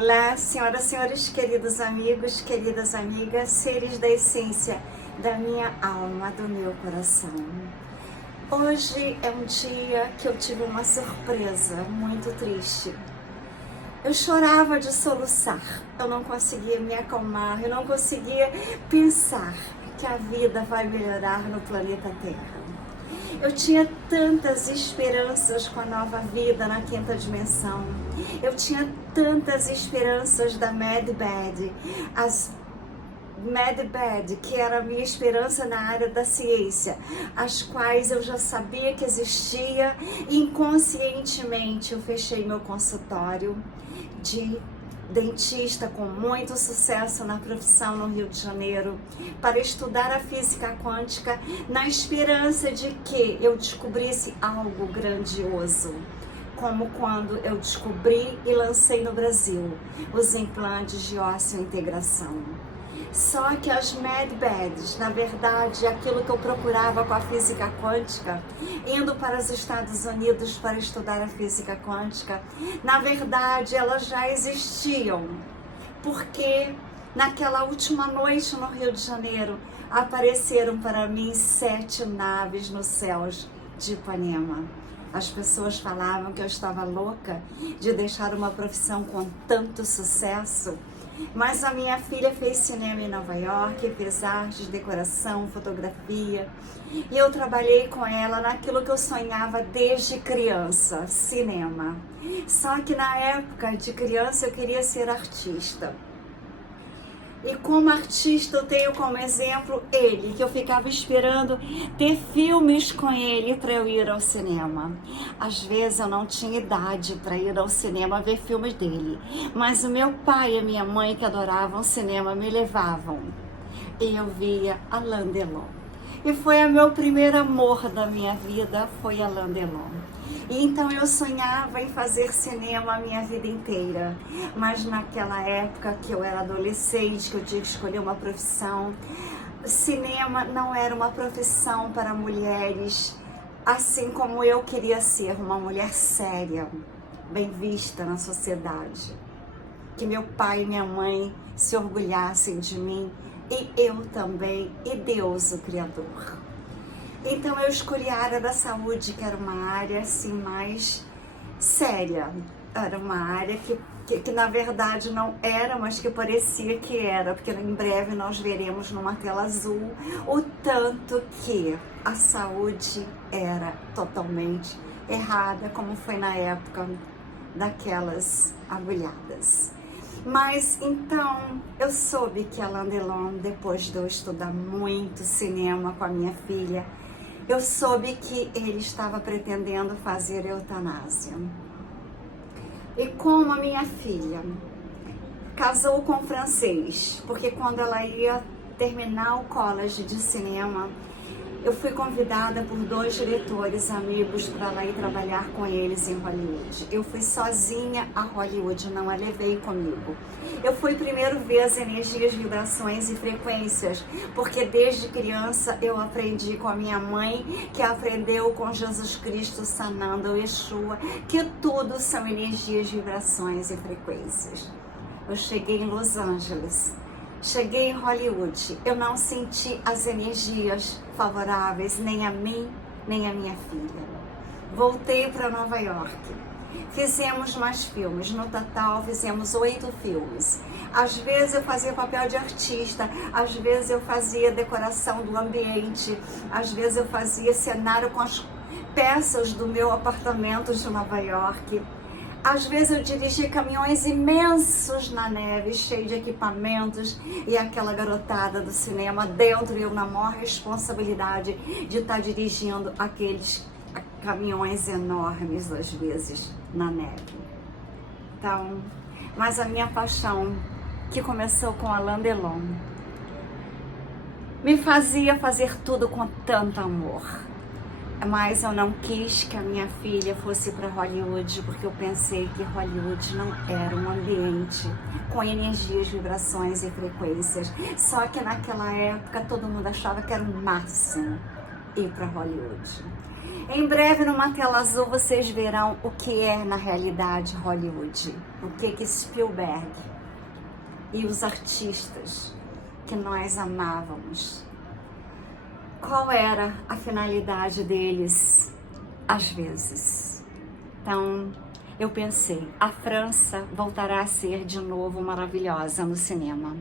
Olá, senhoras e senhores, queridos amigos, queridas amigas, seres da essência da minha alma, do meu coração. Hoje é um dia que eu tive uma surpresa muito triste. Eu chorava de soluçar, eu não conseguia me acalmar, eu não conseguia pensar que a vida vai melhorar no planeta Terra. Eu tinha tantas esperanças com a nova vida na quinta dimensão. Eu tinha tantas esperanças da Mad Bad. As Mad Bad, que era a minha esperança na área da ciência, as quais eu já sabia que existia. Inconscientemente eu fechei meu consultório de dentista com muito sucesso na profissão no Rio de Janeiro, para estudar a física quântica, na esperança de que eu descobrisse algo grandioso, como quando eu descobri e lancei no Brasil os implantes de ósseo-integração. Só que as Mad Bads, na verdade, aquilo que eu procurava com a física quântica, indo para os Estados Unidos para estudar a física quântica, na verdade elas já existiam, porque naquela última noite no Rio de Janeiro apareceram para mim 7 naves nos céus de Ipanema. As pessoas falavam que eu estava louca de deixar uma profissão com tanto sucesso. Mas a minha filha fez cinema em Nova York, fez artes, decoração, fotografia. E eu trabalhei com ela naquilo que eu sonhava desde criança, cinema. Só que na época de criança eu queria ser artista. E como artista eu tenho como exemplo ele, que eu ficava esperando ter filmes com ele para eu ir ao cinema. Às vezes eu não tinha idade para ir ao cinema ver filmes dele, mas o meu pai e a minha mãe, que adoravam cinema, me levavam. E eu via Alain Delon. E foi o meu primeiro amor da minha vida, foi Alain Delon. E então eu sonhava em fazer cinema a minha vida inteira, mas naquela época que eu era adolescente, que eu tinha que escolher uma profissão, cinema não era uma profissão para mulheres, assim como eu queria ser uma mulher séria, bem vista na sociedade, que meu pai e minha mãe se orgulhassem de mim, e eu também, e Deus, o Criador. Então eu escolhi a área da saúde, que era uma área assim mais séria. Era uma área que na verdade não era, mas que parecia que era, porque em breve nós veremos numa tela azul o tanto que a saúde era totalmente errada, como foi na época daquelas agulhadas. Mas então eu soube que Alain Delon, depois de eu estudar muito cinema com a minha filha, eu soube que ele estava pretendendo fazer eutanásia. E como a minha filha casou com um francês, porque quando ela ia terminar o college de cinema, eu fui convidada por 2 diretores amigos para ela ir trabalhar com eles em Hollywood. Eu fui sozinha a Hollywood, não a levei comigo. Eu fui primeiro ver as energias, vibrações e frequências, porque desde criança eu aprendi com a minha mãe, que aprendeu com Jesus Cristo sanando o Yeshua, que tudo são energias, vibrações e frequências. Eu cheguei em Los Angeles. Cheguei em Hollywood, eu não senti as energias favoráveis, nem a mim, nem a minha filha. Voltei para Nova York, fizemos mais filmes, no total fizemos 8 filmes. Às vezes eu fazia papel de artista, às vezes eu fazia decoração do ambiente, às vezes eu fazia cenário com as peças do meu apartamento de Nova York. Às vezes eu dirigia caminhões imensos na neve, cheios de equipamentos, e aquela garotada do cinema dentro, eu na maior responsabilidade de estar dirigindo aqueles caminhões enormes, às vezes, na neve. Então, mas a minha paixão, que começou com Alain Delon, me fazia fazer tudo com tanto amor. Mas eu não quis que a minha filha fosse para Hollywood, porque eu pensei que Hollywood não era um ambiente com energias, vibrações e frequências. Só que naquela época todo mundo achava que era o máximo. ir para Hollywood. Em breve, numa tela azul, vocês verão o que é, na realidade, Hollywood. O que Spielberg e os artistas que nós amávamos, qual era a finalidade deles, às vezes. Então, eu pensei, a França voltará a ser de novo maravilhosa no cinema.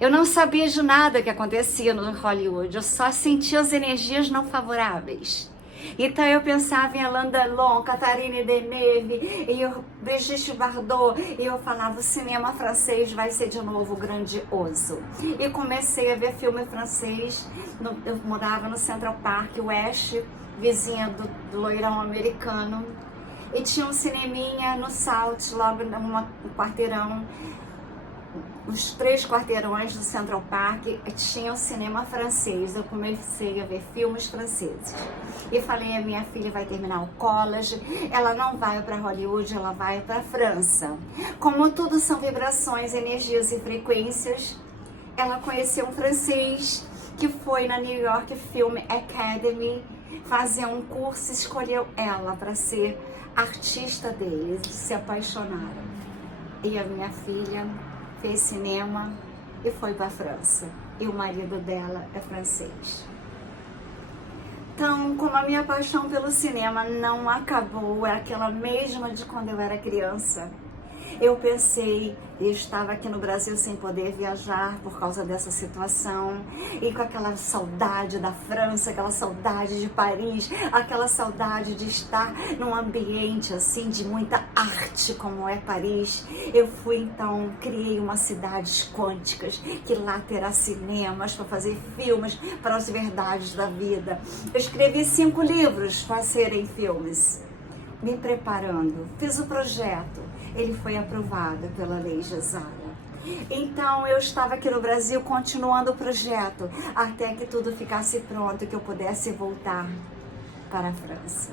Eu não sabia de nada que acontecia no Hollywood, eu só sentia as energias não favoráveis. Então eu pensava em Alain Delon, Catherine Deneuve, e Brigitte Bardot, e eu falava, o cinema francês vai ser de novo grandioso. E comecei a ver filme francês, eu morava no Central Park West, vizinha do loirão americano, e tinha um cineminha no South, logo no quarteirão, os 3 quarteirões do Central Park tinha um cinema francês. Eu comecei a ver filmes franceses. E falei, a minha filha vai terminar o college, ela não vai para Hollywood, ela vai para a França. Como tudo são vibrações, energias e frequências, ela conheceu um francês que foi na New York Film Academy fazer um curso e escolheu ela para ser artista deles. Se apaixonaram. E a minha filha fez cinema e foi para a França. E o marido dela é francês. Então, como a minha paixão pelo cinema não acabou, é aquela mesma de quando eu era criança, eu pensei, eu estava aqui no Brasil sem poder viajar por causa dessa situação, e com aquela saudade da França, aquela saudade de Paris, aquela saudade de estar num ambiente assim de muita arte como é Paris. Eu fui então, criei umas cidades quânticas, que lá terá cinemas para fazer filmes para as verdades da vida. Eu escrevi 5 livros para serem filmes, me preparando, fiz o projeto, ele foi aprovado pela Lei Gesara. Então eu estava aqui no Brasil continuando o projeto, até que tudo ficasse pronto, que eu pudesse voltar para a França.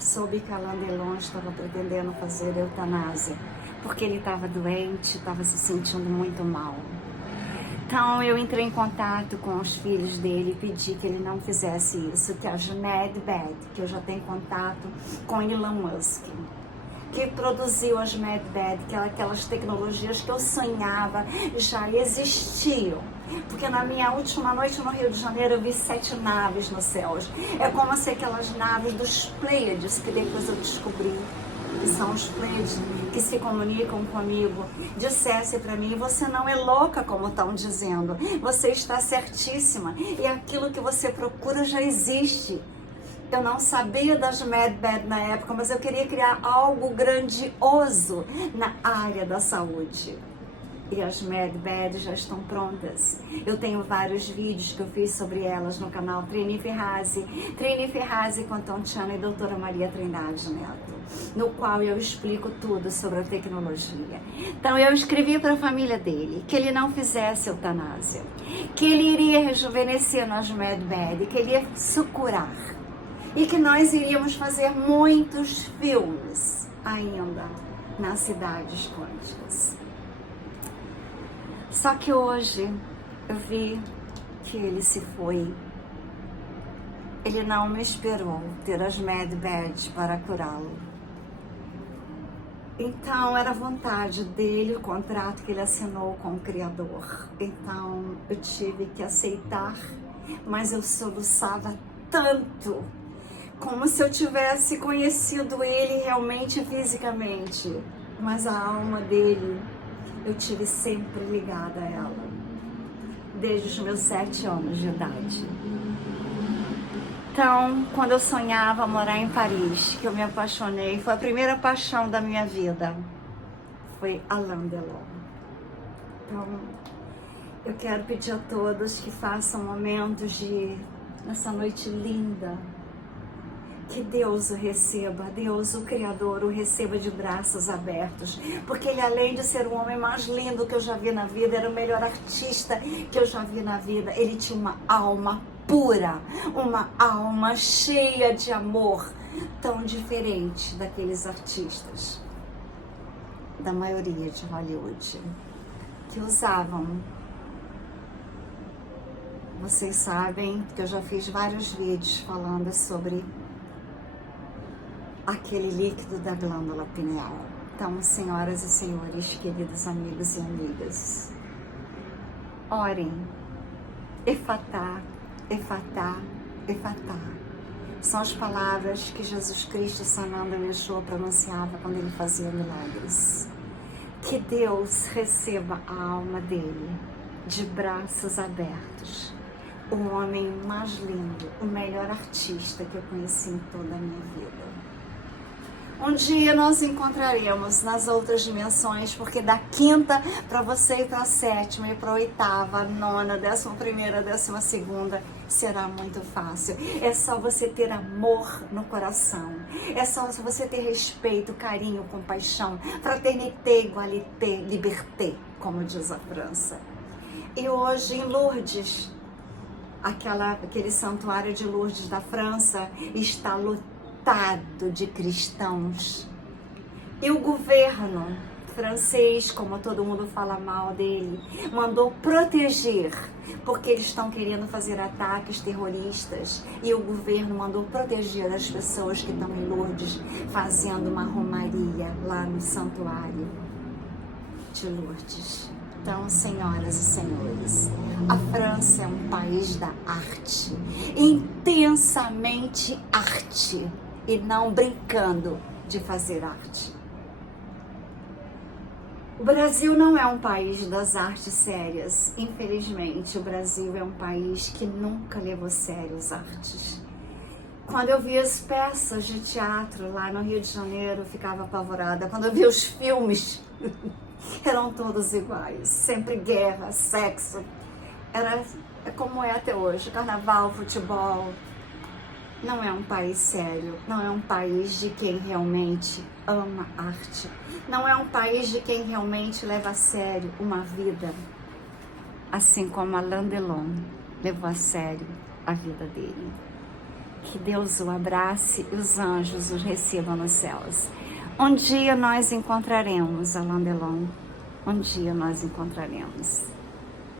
Soube que Alain Delon estava pretendendo fazer eutanásia, porque ele estava doente, estava se sentindo muito mal. Então eu entrei em contato com os filhos dele e pedi que ele não fizesse isso, que a Mad Bad, que eu já tenho contato com Elon Musk, que produziu as Mad Bad, que aquelas tecnologias que eu sonhava já existiam. Porque na minha última noite no Rio de Janeiro eu vi 7 naves no céu. É como se aquelas naves dos Pleiades, que depois eu descobri que são os Pleiades, que se comunicam comigo, dissesse para mim, você não é louca como estão dizendo, você está certíssima, e aquilo que você procura já existe. Eu não sabia das Mad Bad na época, mas eu queria criar algo grandioso na área da saúde. E as Mad Bad já estão prontas. Eu tenho vários vídeos que eu fiz sobre elas no canal Trini Ferrazzi com Tontiana e doutora Maria Trindade Neto, no qual eu explico tudo sobre a tecnologia. Então eu escrevi para a família dele que ele não fizesse eutanásia, que ele iria rejuvenescer nas Mad Bad, que ele ia se curar. E que nós iríamos fazer muitos filmes ainda nas cidades quânticas. Só que hoje eu vi que ele se foi. Ele não me esperou ter as Mad Bad para curá-lo. Então era vontade dele, o contrato que ele assinou com o Criador. Então eu tive que aceitar, mas eu soluçava tanto, como se eu tivesse conhecido ele realmente fisicamente, mas a alma dele eu tive sempre ligada a ela, desde os meus 7 anos de idade. Então, quando eu sonhava morar em Paris, que eu me apaixonei, foi a primeira paixão da minha vida, foi Alain Delon. Então, eu quero pedir a todos que façam momentos nessa noite linda, que Deus o receba, Deus, o Criador, o receba de braços abertos, porque ele, além de ser o homem mais lindo que eu já vi na vida, era o melhor artista que eu já vi na vida, ele tinha uma alma pura, uma alma cheia de amor, tão diferente daqueles artistas, da maioria de Hollywood, que usavam vocês sabem que eu já fiz vários vídeos falando sobre aquele líquido da glândula pineal. Então, senhoras e senhores, queridos amigos e amigas, orem. Efatá, efatá, efatá. São as palavras que Jesus Cristo, Sananda Yeshua, pronunciava quando ele fazia milagres. Que Deus receba a alma dele de braços abertos. O homem mais lindo, o melhor artista que eu conheci em toda a minha vida. Um dia nós encontraremos nas outras dimensões, porque da quinta para você ir para a sétima e para a oitava, a nona, 11ª, 12ª, será muito fácil. É só você ter amor no coração. É só você ter respeito, carinho, compaixão, fraternité, égalité, liberté, como diz a França. E hoje em Lourdes, aquele santuário de Lourdes da França está lotado de cristãos. E o governo francês, como todo mundo fala mal dele, mandou proteger, porque eles estão querendo fazer ataques terroristas, e o governo mandou proteger as pessoas que estão em Lourdes fazendo uma romaria lá no santuário de Lourdes. Então, senhoras e senhores, a França é um país da arte, intensamente arte, e não brincando de fazer arte. O Brasil não é um país das artes sérias. Infelizmente, o Brasil é um país que nunca levou sério as artes. Quando eu via as peças de teatro lá no Rio de Janeiro, eu ficava apavorada. Quando eu via os filmes, eram todos iguais. Sempre guerra, sexo. Era como é até hoje, carnaval, futebol. Não é um país sério, não é um país de quem realmente ama arte, não é um país de quem realmente leva a sério uma vida, assim como Alain Delon levou a sério a vida dele. Que Deus o abrace e os anjos os recebam nos céus. Um dia nós encontraremos Alain Delon, um dia nós encontraremos.